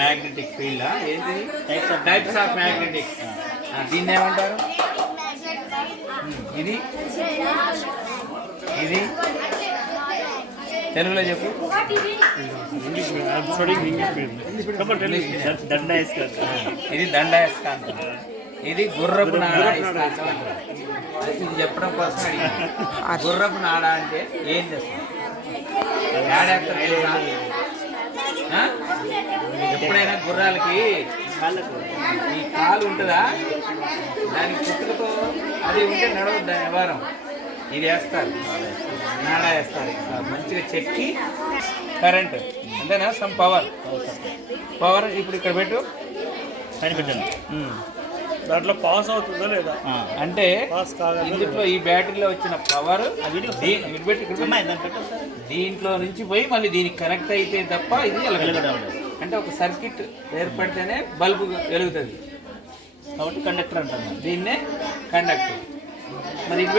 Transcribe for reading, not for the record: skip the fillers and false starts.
Magnetic field ఏంటి? Types of magnetic. దీన్ని ఏమంటారు? ఇది ఇది తెలుగులో చెప్పు. ఇది దండాయస్కాంతం. ఇది గుర్రపు నాడ అయస్కాంతం అంటారు. ఇది చెప్పడం కోసం అడిగింది. గుర్రపు నాడ అంటే ఏం చేస్తుంది? ఏడేస్తారు తెలుసా? ఎప్పుడైనా గుర్రాలకి ఈ కాలు ఉంటుందా? దానికి పుట్టుకతో అది ఉంటే నడవద్దు, దాని వ్యవహారం. ఇది వేస్తారు, నాడా వేస్తారు, మంచిగా చెక్కి కరెంట్ అంతేనా? సమ్ పవర్ ఇప్పుడు ఇక్కడ పెట్టు అని పెట్టండి. దాంట్లో పాస్ అవుతుందా లేదా అంటే ఇందులో ఈ బ్యాటరీలో వచ్చిన పవర్ దీంట్లో నుంచి పోయి మళ్ళీ దీనికి కనెక్ట్ అయితే తప్ప ఇది వెలగడం. అంటే ఒక సర్క్యూట్ ఏర్పడితేనే బల్బు వెలుగుతుంది కాబట్టి కండక్టర్ అంటారు. దీన్నే కండక్టర్. మరి